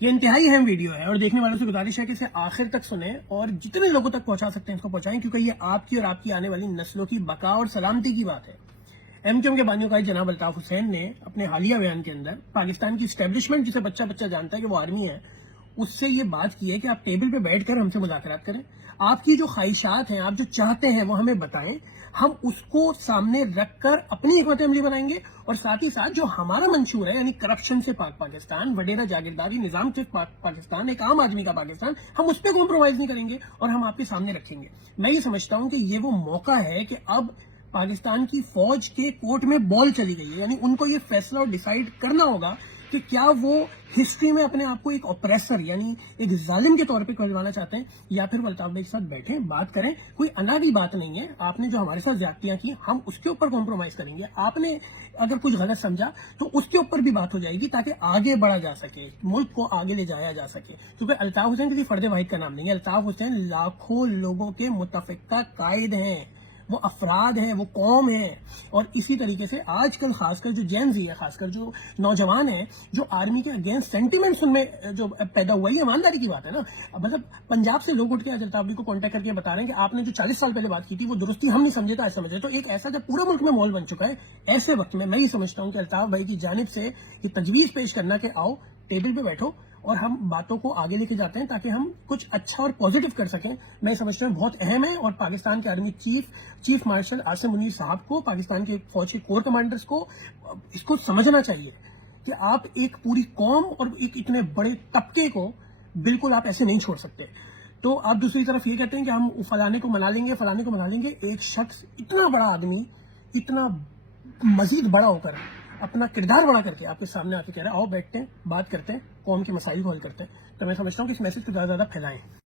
یہ انتہائی اہم ویڈیو ہے اور دیکھنے والوں سے گزارش ہے کہ اسے آخر تک سنیں اور جتنے لوگوں تک پہنچا سکتے ہیں اس کو پہنچائیں، کیونکہ یہ آپ کی اور آپ کی آنے والی نسلوں کی بقا اور سلامتی کی بات ہے۔ ایم کیو ایم کے بانیوں قائد جناب الطاف حسین نے اپنے حالیہ بیان کے اندر پاکستان کی اسٹیبلشمنٹ، جسے بچہ بچہ جانتا ہے کہ وہ آرمی ہے، اس سے یہ بات کی ہے کہ آپ ٹیبل پہ بیٹھ کر ہم سے مذاکرات کریں، آپ کی جو خواہشات ہیں، آپ جو چاہتے ہیں وہ ہمیں بتائیں، ہم اس کو سامنے رکھ کر اپنی حکمت عملی بنائیں گے، اور ساتھ ہی ساتھ جو ہمارا منشور ہے یعنی کرپشن سے پاک پاکستان، وڈیرہ جاگیرداری نظام سے پاک پاکستان، ایک عام آدمی کا پاکستان، ہم اس پہ کمپرومائز نہیں کریں گے اور ہم آپ کے سامنے رکھیں گے۔ میں یہ سمجھتا ہوں کہ یہ وہ موقع ہے کہ اب پاکستان کی فوج کے کورٹ میں بال چلی گئی ہے، یعنی ان کو یہ فیصلہ ڈیسائیڈ کرنا ہوگا کہ کیا وہ ہسٹری میں اپنے آپ کو ایک اوپریسر یعنی ایک ظالم کے طور پہ کھلوانا چاہتے ہیں، یا پھر الطاف بھائی کے ساتھ بیٹھیں، بات کریں۔ کوئی اناگی بات نہیں ہے، آپ نے جو ہمارے ساتھ زیادتیاں کی ہم اس کے اوپر کمپرومائز کریں گے، آپ نے اگر کچھ غلط سمجھا تو اس کے اوپر بھی بات ہو جائے گی تاکہ آگے بڑھا جا سکے، ملک کو آگے لے جایا جا سکے، کیونکہ الطاف حسین کسی فرد واحد کا نام نہیں ہے، الطاف حسین لاکھوں لوگوں کے متفقہ قائد ہیں، وہ افراد ہیں، وہ قوم ہیں۔ اور اسی طریقے سے آج کل خاص کر جو جین زی ہے، خاص کر جو نوجوان ہیں جو آرمی کے اگینسٹ سینٹیمنٹس ان میں جو پیدا ہوا، یہ ایمانداری کی بات ہے نا۔ مطلب پنجاب سے لوگ اٹھ کے الطاف بھی کو کانٹیکٹ کر کے بتا رہے ہیں کہ آپ نے جو 40 سال پہلے بات کی تھی وہ درستی ہم نہیں سمجھے تھا، ایسا سمجھے۔ تو ایک ایسا جب پورے ملک میں ماحول بن چکا ہے، ایسے وقت میں یہ سمجھتا ہوں کہ الطاف بھائی کی جانب سے یہ تجویز پیش کرنا کہ آؤ ٹیبل پہ بیٹھو اور ہم باتوں کو آگے لے کے جاتے ہیں تاکہ ہم کچھ اچھا اور پازیٹو کر سکیں، میں سمجھتا ہوں بہت اہم ہے۔ اور پاکستان کے army chief marshal Asim Munir صاحب کو، پاکستان کے فوج کے کور کمانڈرز کو اس کو سمجھنا چاہیے کہ آپ ایک پوری قوم اور ایک اتنے بڑے طبقے کو بالکل آپ ایسے نہیں چھوڑ سکتے۔ تو آپ دوسری طرف یہ کہتے ہیں کہ ہم فلانے کو منا لیں گے، فلانے کو منا لیں گے۔ ایک شخص اتنا بڑا آدمی، اتنا مزید بڑا ہو کر، اپنا کردار بڑا کر کے آپ کے سامنے آ کے کہہ رہا ہے آؤ بیٹھتے ہیں، بات کرتے ہیں، قوم کے مسائل کو حل کرتے ہیں، تو میں سمجھتا ہوں کہ اس میسج کو زیادہ سے زیادہ پھیلائیں۔